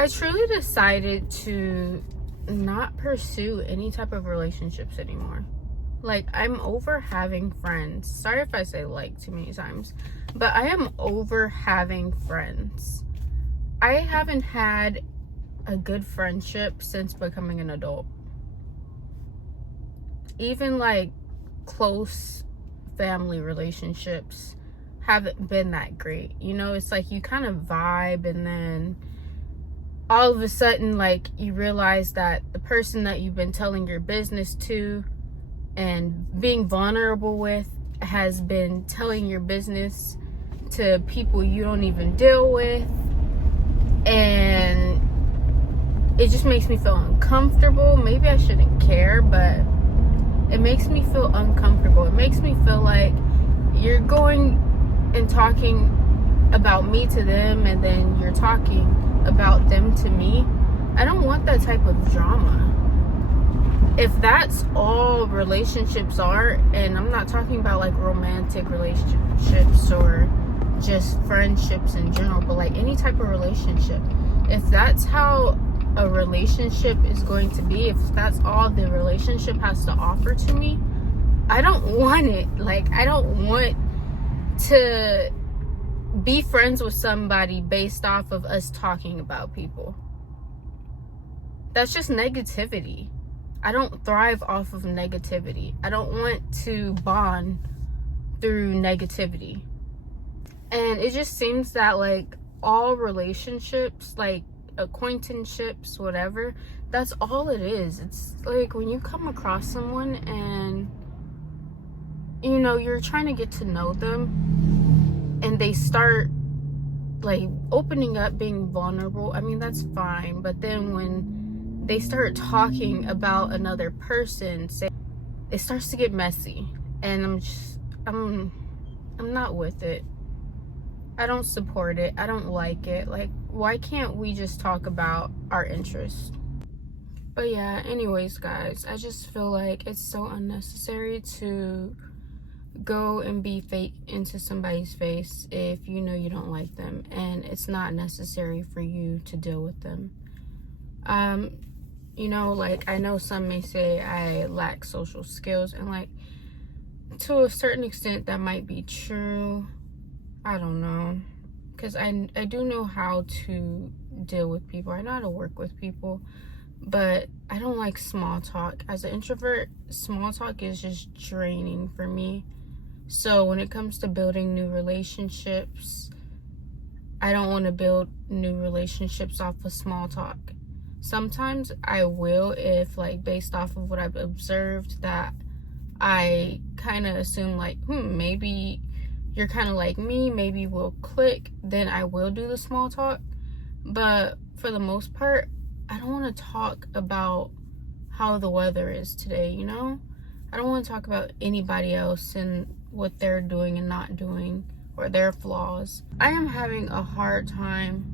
I truly decided to not pursue any type of relationships anymore. Like, I'm over having friends. Sorry if I say like too many times, but I am over having friends. I haven't had a good friendship since becoming an adult. Even like close family relationships haven't been that great. You know, it's like you kind of vibe, and then all of a sudden, like, you realize that the person that you've been telling your business to and being vulnerable with has been telling your business to people you don't even deal with, and it just makes me feel uncomfortable. Maybe I shouldn't care, but it makes me feel uncomfortable. It makes me feel like you're going and talking about me to them, and then you're talking about them to me. I don't want that type of drama. If that's all relationships are, and I'm not talking about like romantic relationships or just friendships in general, but like any type of relationship, if that's how a relationship is going to be, if that's all the relationship has to offer to me, I don't want it. Like, I don't want to be friends with somebody based off of us talking about people. That's just negativity. I don't thrive off of negativity. I don't want to bond through negativity. And it just seems that like all relationships, like acquaintanceships, whatever, that's all it is. It's like when you come across someone and, you know, you're trying to get to know them, and they start like opening up, being vulnerable. I mean, that's fine, but then when they start talking about another person, it starts to get messy, and I'm not with it. I don't support it. I don't like it. Like, why can't we just talk about our interests? But yeah, anyways, guys, I just feel like it's so unnecessary to go and be fake into somebody's face if you know you don't like them, and it's not necessary for you to deal with them. You know, like, I know some may say I lack social skills, and like, to a certain extent that might be true. I don't know, because I do know how to deal with people. I know how to work with people, but I don't like small talk. As an introvert, small talk is just draining for me. So when it comes to building new relationships, I don't want to build new relationships off of small talk. Sometimes I will, if like based off of what I've observed, that I kind of assume like, maybe you're kind of like me, maybe we'll click, then I will do the small talk. But for the most part, I don't want to talk about how the weather is today, you know? I don't want to talk about anybody else and what they're doing and not doing, or their flaws. I am having a hard time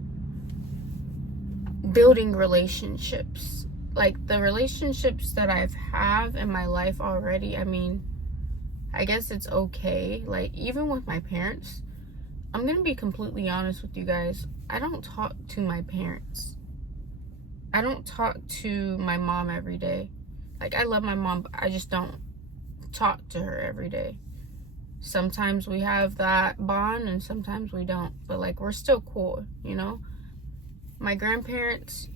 building relationships. Like, the relationships that I've have in my life already, I mean, I guess it's okay. Like, even with my parents, I'm gonna be completely honest with you guys, I don't talk to my parents. I don't talk to my mom every day. Like, I love my mom, but I just don't talk to her every day. Sometimes we have that bond and sometimes we don't, but like, we're still cool, you know? My grandparents,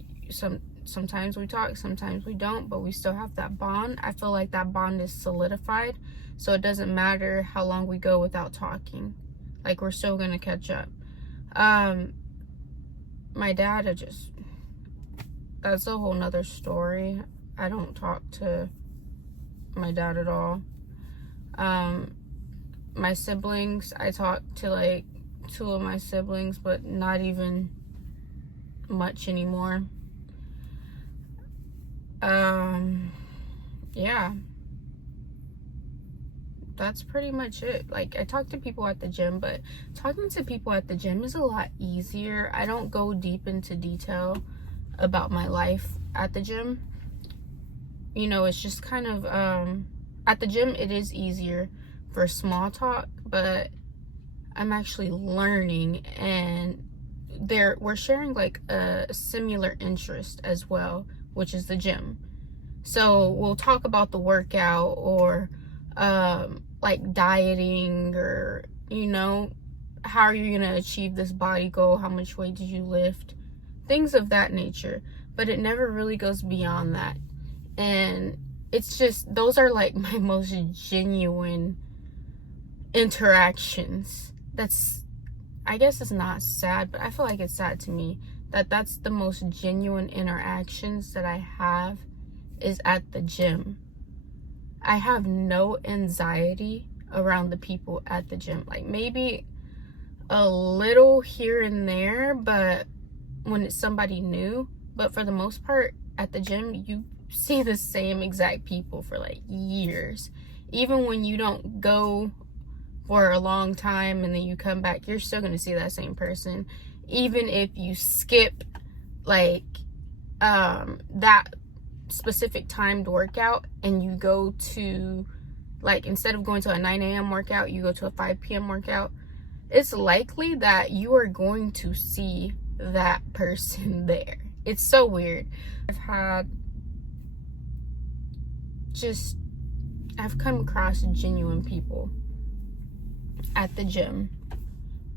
sometimes we talk, sometimes we don't, but we still have that bond. I feel like that bond is solidified, so it doesn't matter how long we go without talking. Like, we're still gonna catch up. My dad, that's a whole nother story. I don't talk to my dad at all. My siblings, I talk to like 2 of my siblings, but not even much anymore. Yeah, that's pretty much it. Like, I talk to people at the gym, but talking to people at the gym is a lot easier. I don't go deep into detail about my life at the gym. You know, it's just kind of, at the gym, it is easier for small talk, but I'm actually learning and we're sharing like a similar interest as well, which is the gym. So we'll talk about the workout, or like dieting, or how are you gonna achieve this body goal, how much weight did you lift, things of that nature. But it never really goes beyond that. And it's just, those are like my most genuine interactions. I guess it's not sad, but I feel like it's sad to me that that's the most genuine interactions that I have, is at the gym. I have no anxiety around the people at the gym. Like, maybe a little here and there, but when it's somebody new. But for the most part, at the gym, you see the same exact people for like years. Even when you don't go for a long time and then you come back, you're still going to see that same person. Even if you skip like that specific timed workout and you go to, like, instead of going to a 9 a.m. workout, you go to a 5 p.m. workout, it's likely that you are going to see that person there. It's so weird. I've come across genuine people at the gym.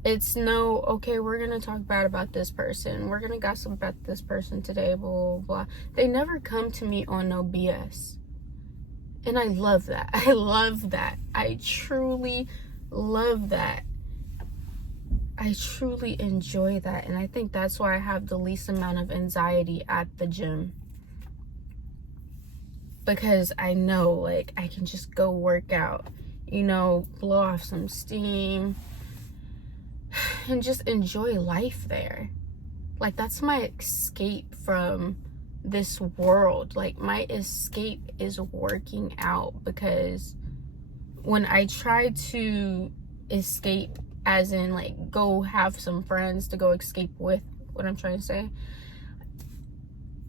It's no, okay, we're gonna talk bad about this person, we're gonna gossip about this person today, blah, blah, blah. They never come to me on no BS. And I love that. I love that. I truly love that. I truly enjoy that. And I think that's why I have the least amount of anxiety at the gym. Because I know, like, I can just go work out, blow off some steam, and just enjoy life there. Like, that's my escape from this world. Like, my escape is working out, because when I try to escape, as in like go have some friends to go escape with, what I'm trying to say,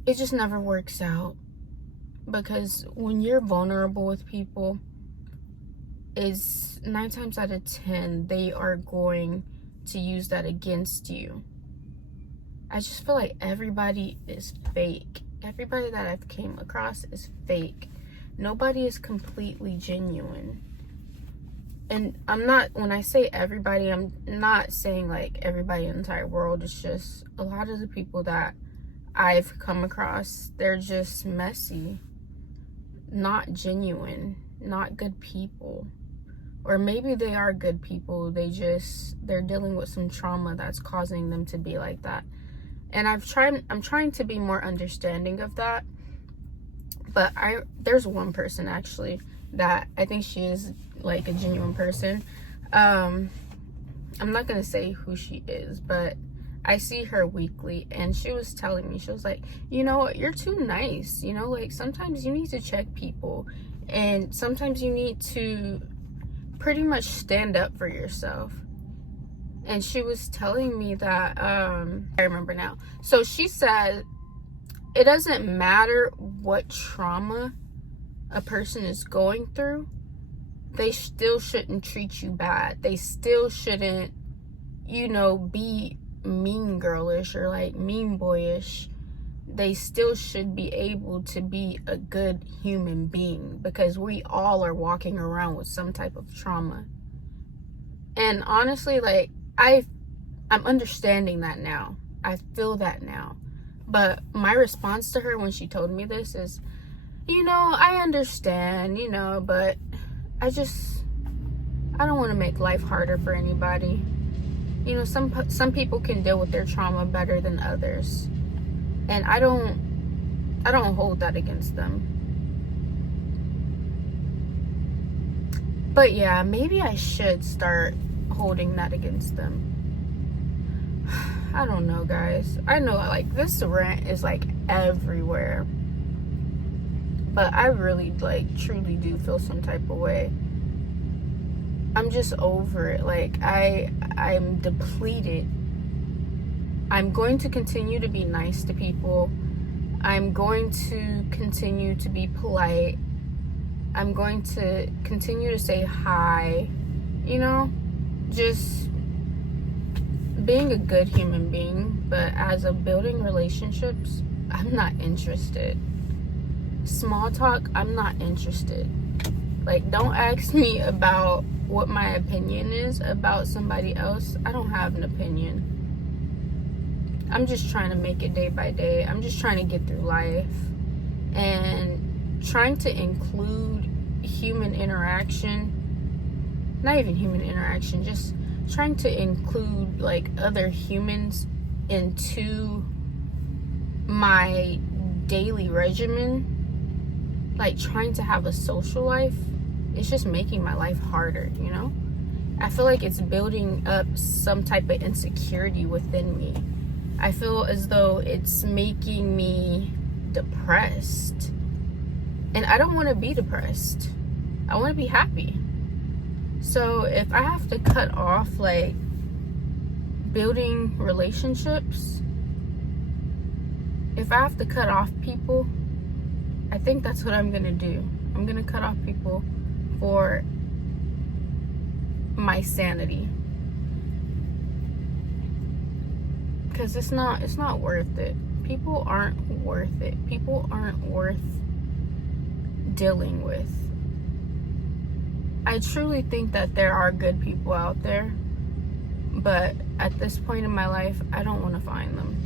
it just never works out. Because when you're vulnerable with people, is 9 times out of 10 they are going to use that against you. I just feel like everybody is fake. Everybody that I've came across is fake. Nobody is completely genuine. And when I say everybody, I'm not saying like everybody in the entire world. It's just a lot of the people that I've come across, they're just messy, not genuine, not good people. Or maybe they are good people, they're dealing with some trauma that's causing them to be like that. And I'm trying to be more understanding of that. But there's one person actually that I think she is like a genuine person. I'm not gonna say who she is, but I see her weekly, and she was telling me, she was like, you're too nice, like sometimes you need to check people, and sometimes you need to pretty much stand up for yourself. And she was telling me that, I remember now. So she said, it doesn't matter what trauma a person is going through, they still shouldn't treat you bad. They still shouldn't, be mean girlish or like mean boyish. They still should be able to be a good human being, because we all are walking around with some type of trauma. And honestly, like, I'm understanding that now. I feel that now. But my response to her when she told me this is, I understand, but I don't want to make life harder for anybody. Some people can deal with their trauma better than others. And I don't hold that against them. But yeah, maybe I should start holding that against them. I don't know, guys. I know, like, this rant is like everywhere. But I really, like, truly do feel some type of way. I'm just over it. Like, I'm depleted. I'm going to continue to be nice to people. I'm going to continue to be polite. I'm going to continue to say hi. Just being a good human being, but as of building relationships, I'm not interested. Small talk, I'm not interested. Like, don't ask me about what my opinion is about somebody else. I don't have an opinion. I'm just trying to make it day by day. I'm just trying to get through life and trying to include human interaction. Not even human interaction, just trying to include like other humans into my daily regimen. Like, trying to have a social life, it's just making my life harder, you know? I feel like it's building up some type of insecurity within me. I feel as though it's making me depressed. And I don't want to be depressed. I want to be happy. So if I have to cut off like building relationships, if I have to cut off people, I think that's what I'm gonna do. I'm gonna cut off people for my sanity, because it's not worth it. People aren't worth it. People aren't worth dealing with. I truly think that there are good people out there, but at this point in my life, I don't want to find them.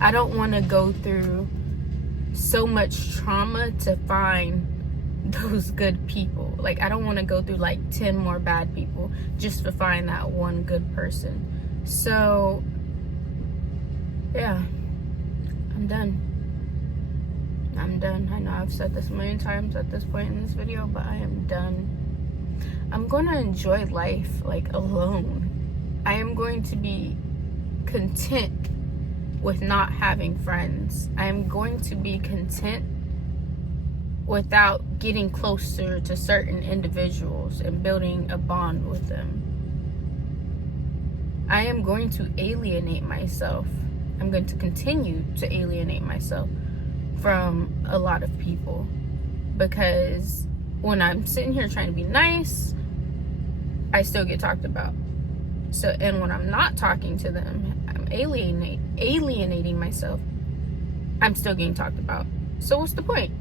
I don't want to go through so much trauma to find those good people. Like, I don't want to go through like 10 more bad people just to find that one good person. So yeah, I'm done. I know I've said this a million times at this point in this video, but I am done. I'm going to enjoy life like alone. I am going to be content with not having friends. I am going to be content without getting closer to certain individuals and building a bond with them. I am going to alienate myself. I'm going to continue to alienate myself from a lot of people, because when I'm sitting here trying to be nice, I still get talked about. So, and when I'm not talking to them, I'm alienating myself, I'm still getting talked about. So what's the point?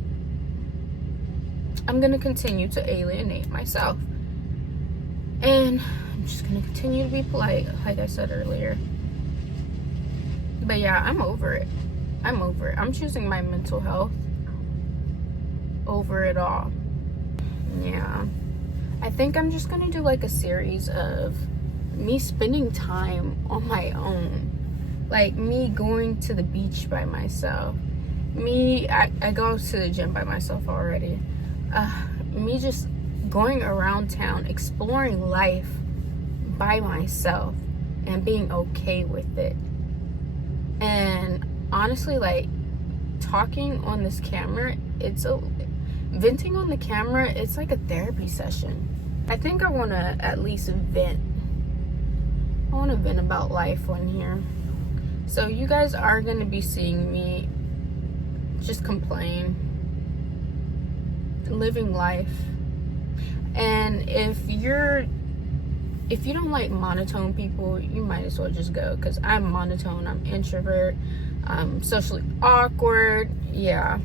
I'm gonna continue to alienate myself, and I'm just gonna continue to be polite, like I said earlier. But yeah, I'm over it. I'm choosing my mental health over it all. Yeah, I think I'm just gonna do like a series of me spending time on my own, like me going to the beach by myself, I go to the gym by myself already, me just going around town exploring life by myself and being okay with it. And honestly, like, talking on this camera, venting on the camera, it's like a therapy session. I think I want to at least vent. I want to vent about life on here. So you guys are going to be seeing me just complain, living life. And if you don't like monotone people, you might as well just go, because I'm monotone. I'm introvert. I'm socially awkward. Yeah.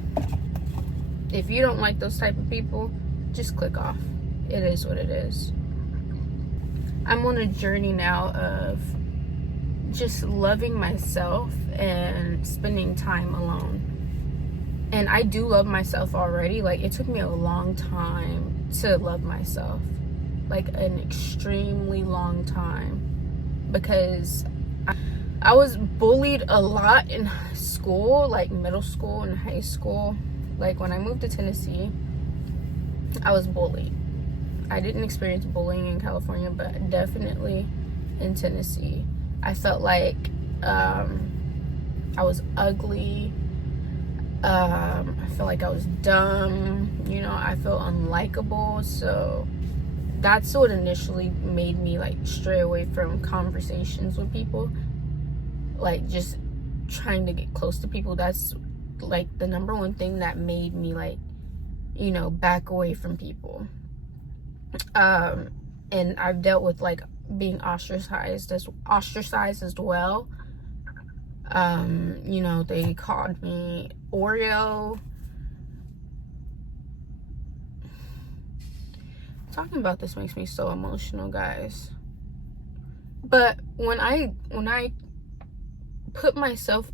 If you don't like those type of people, just click off. It is what it is. I'm on a journey now of just loving myself and spending time alone. And I do love myself already. Like, it took me a long time to love myself. Like, an extremely long time. Because I was bullied a lot in school, like middle school and high school. Like, when I moved to Tennessee, I was bullied. I didn't experience bullying in California, but definitely in Tennessee. I felt like I was ugly. I felt like I was dumb. You know, I felt unlikable. So that's what initially made me like stray away from conversations with people. Like, just trying to get close to people. That's like the number one thing that made me, like, you know, back away from people. And I've dealt with like being ostracized as well. You know, they called me Oreo. Talking about this makes me so emotional, guys. But when I put myself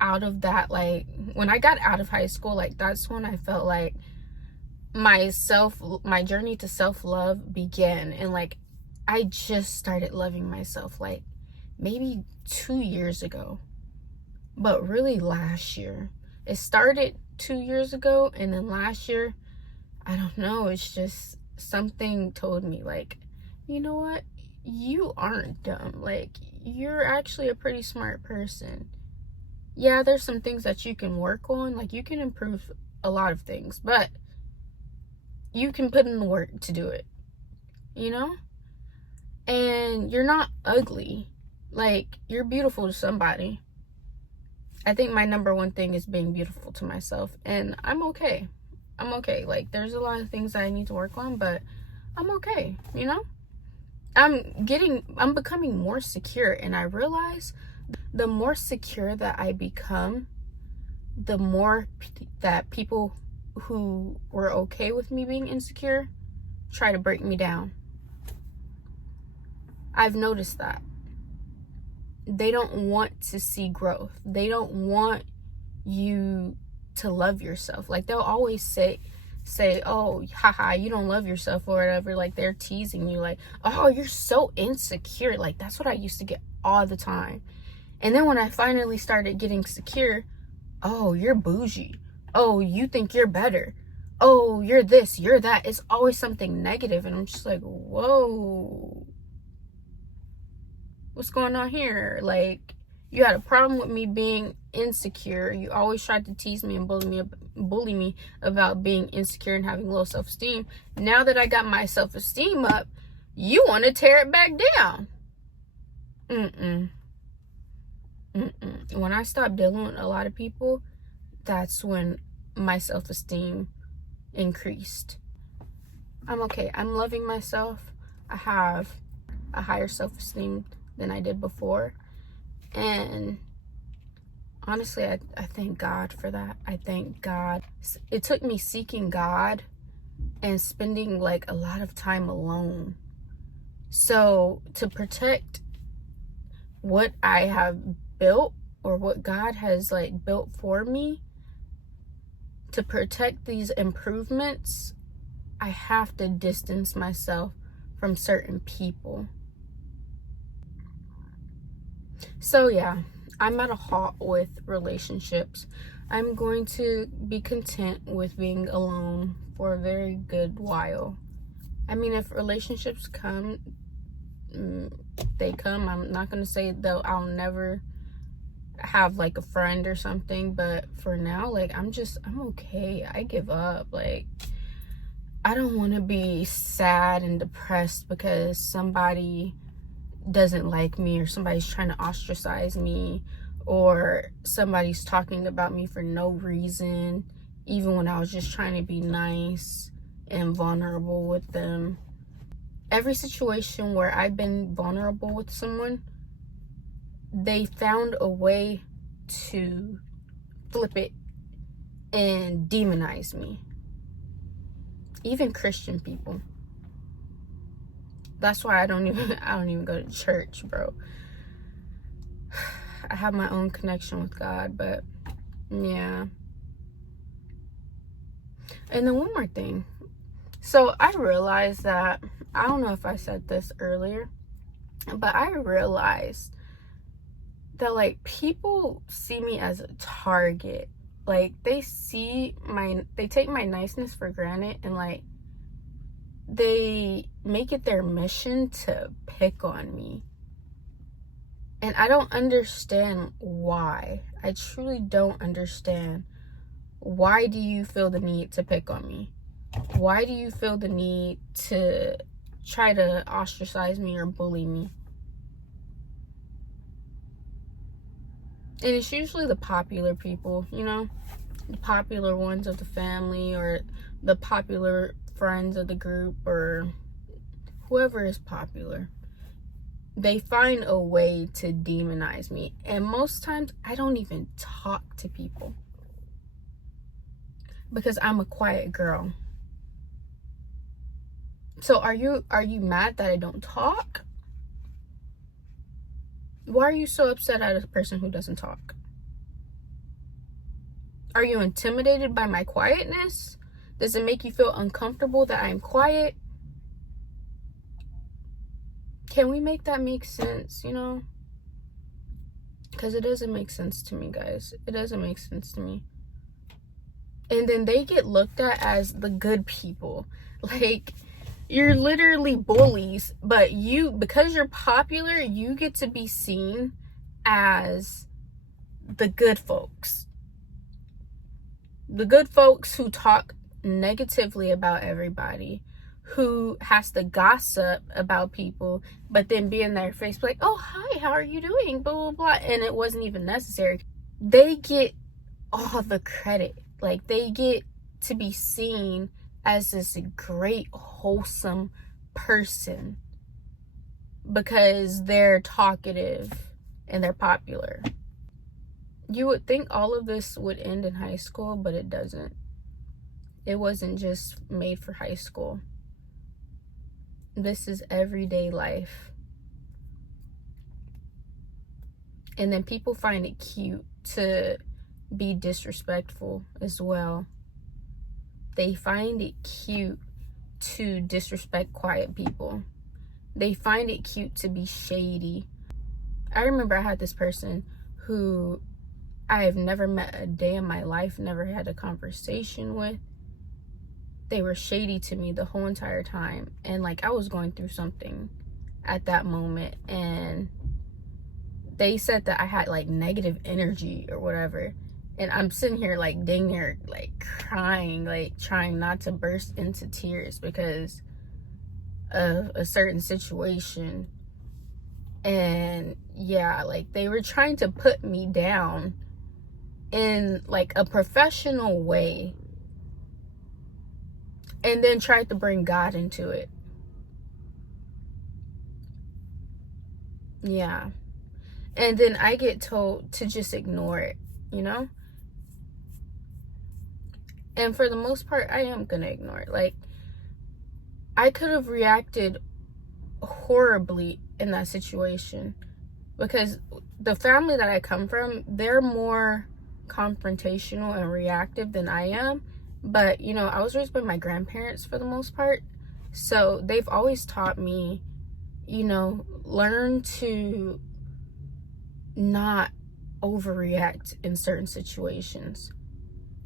out of that, like when I got out of high school, like that's when I felt like my journey to self-love began. And like I just started loving myself like maybe 2 years ago, but really last year. It started 2 years ago, and then last year, I don't know, it's just something told me like, you know what, you aren't dumb. Like, you're actually a pretty smart person. Yeah, there's some things that you can work on, like you can improve a lot of things, but you can put in the work to do it, you know? And you're not ugly. Like, you're beautiful to somebody. I think my number one thing is being beautiful to myself, and I'm okay. I'm okay. Like, there's a lot of things that I need to work on, but I'm okay, you know? I'm becoming more secure, and I realize the more secure that I become, the more that people who were okay with me being insecure try to break me down. I've noticed that. They don't want to see growth. They don't want you to love yourself. Like, they'll always say, oh, haha, you don't love yourself or whatever. Like, they're teasing you, like, oh, you're so insecure. Like, that's what I used to get all the time. And then when I finally started getting secure, oh, you're bougie. Oh, you think you're better. Oh, you're this, you're that. It's always something negative. And I'm just like, whoa, what's going on here? Like, you had a problem with me being insecure. You always tried to tease me and bully me about being insecure and having low self-esteem. Now that I got my self-esteem up, you want to tear it back down. When I stopped dealing with a lot of people, that's when my self-esteem increased. I'm okay. I'm loving myself. I have a higher self-esteem than I did before. And honestly, I thank God for that. I thank God. It took me seeking God and spending like a lot of time alone. So to protect what I have built, or what God has like built for me, to protect these improvements, I have to distance myself from certain people. So yeah, I'm at a halt with relationships. I'm going to be content with being alone for a very good while. I mean, if relationships come, they come. I'm not going to say though I'll never have like a friend or something, but for now, like, I'm okay. I give up. Like, I don't want to be sad and depressed because somebody doesn't like me, or somebody's trying to ostracize me, or somebody's talking about me for no reason, even when I was just trying to be nice and vulnerable with them. Every situation where I've been vulnerable with someone, they found a way to flip it and demonize me. Even Christian people. That's why I don't even go to church, bro. I have my own connection with God, but yeah. And then one more thing. So I realized that, I don't know if I said this earlier, but I realized that like people see me as a target. Like, they take my niceness for granted, and like they make it their mission to pick on me. And I don't understand why. I truly don't understand. Why do you feel the need to pick on me? Why do you feel the need to try to ostracize me or bully me? And it's usually the popular people, you know? The popular ones of the family, or the popular friends of the group, or whoever is popular. they find a way to demonize me. And most times I don't even talk to people because I'm a quiet girl. So are you mad that I don't talk? Why are you so upset at a person who doesn't talk? Are you intimidated by my quietness? Does it make you feel uncomfortable that I'm quiet? Can we make that make sense, you know? Because it doesn't make sense to me, guys. It doesn't make sense to me. And then they get looked at as the good people. Like, you're literally bullies, but because you're popular, you get to be seen as the good folks. The good folks who talk negatively about everybody, who has to gossip about people, but then be in their face like, oh, hi, how are you doing? Blah, blah, blah. And it wasn't even necessary. They get all the credit. Like, they get to be seen as this great, wholesome person because they're talkative and they're popular. You would think all of this would end in high school, but it doesn't. It wasn't just made for high school. This is everyday life. And then people find it cute to be disrespectful as well. They find it cute to disrespect quiet people. They find it cute to be shady. I remember I had this person who I have never met a day in my life, never had a conversation with. They were shady to me the whole entire time. And like, I was going through something at that moment, and they said that I had like negative energy or whatever. And I'm sitting here like dang near like crying, like trying not to burst into tears because of a certain situation. And yeah, like they were trying to put me down in like a professional way, and then tried to bring God into it. Yeah. And then I get told to just ignore it, you know? And for the most part, I am gonna ignore it. Like, I could have reacted horribly in that situation because the family that I come from, they're more confrontational and reactive than I am. But, you know, I was raised by my grandparents for the most part. So they've always taught me, you know, learn to not overreact in certain situations.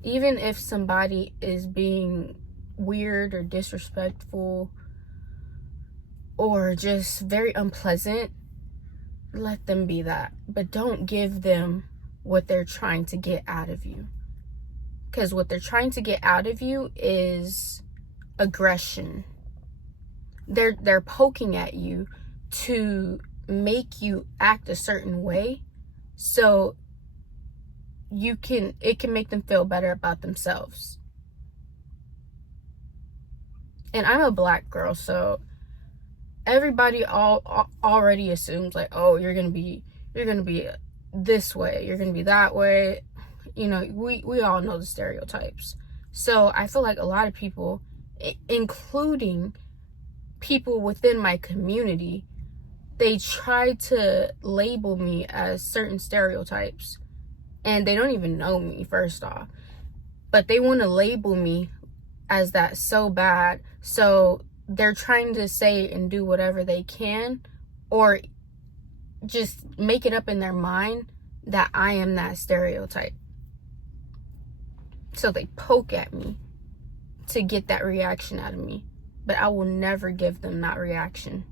Even if somebody is being weird or disrespectful or just very unpleasant, let them be that. But don't give them what they're trying to get out of you. Because what they're trying to get out of you is aggression. They're poking at you to make you act a certain way so it can make them feel better about themselves. And I'm a black girl, so everybody already assumes like, oh, you're gonna be this way, you're gonna be that way. You know, we all know the stereotypes. So I feel like a lot of people, including people within my community, they try to label me as certain stereotypes. And they don't even know me, first off. But they want to label me as that so bad. So they're trying to say and do whatever they can, or just make it up in their mind that I am that stereotype. So they poke at me to get that reaction out of me. But I will never give them that reaction.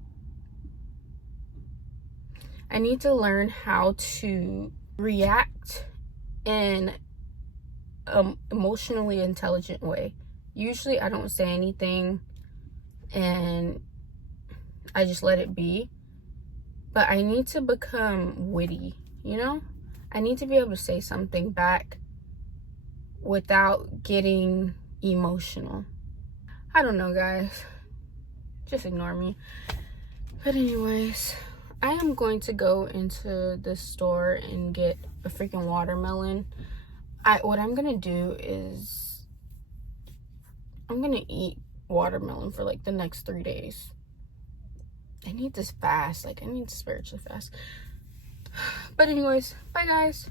I need to learn how to react in an emotionally intelligent way. Usually I don't say anything and I just let it be. But I need to become witty, you know? I need to be able to say something back without getting emotional. I don't know, guys. Just ignore me. But anyways, I am going to go into the store and get a freaking watermelon. What I'm gonna do is I'm gonna eat watermelon for like the next 3 days. I need this fast. Like, I need to spiritually fast. But anyways, bye guys.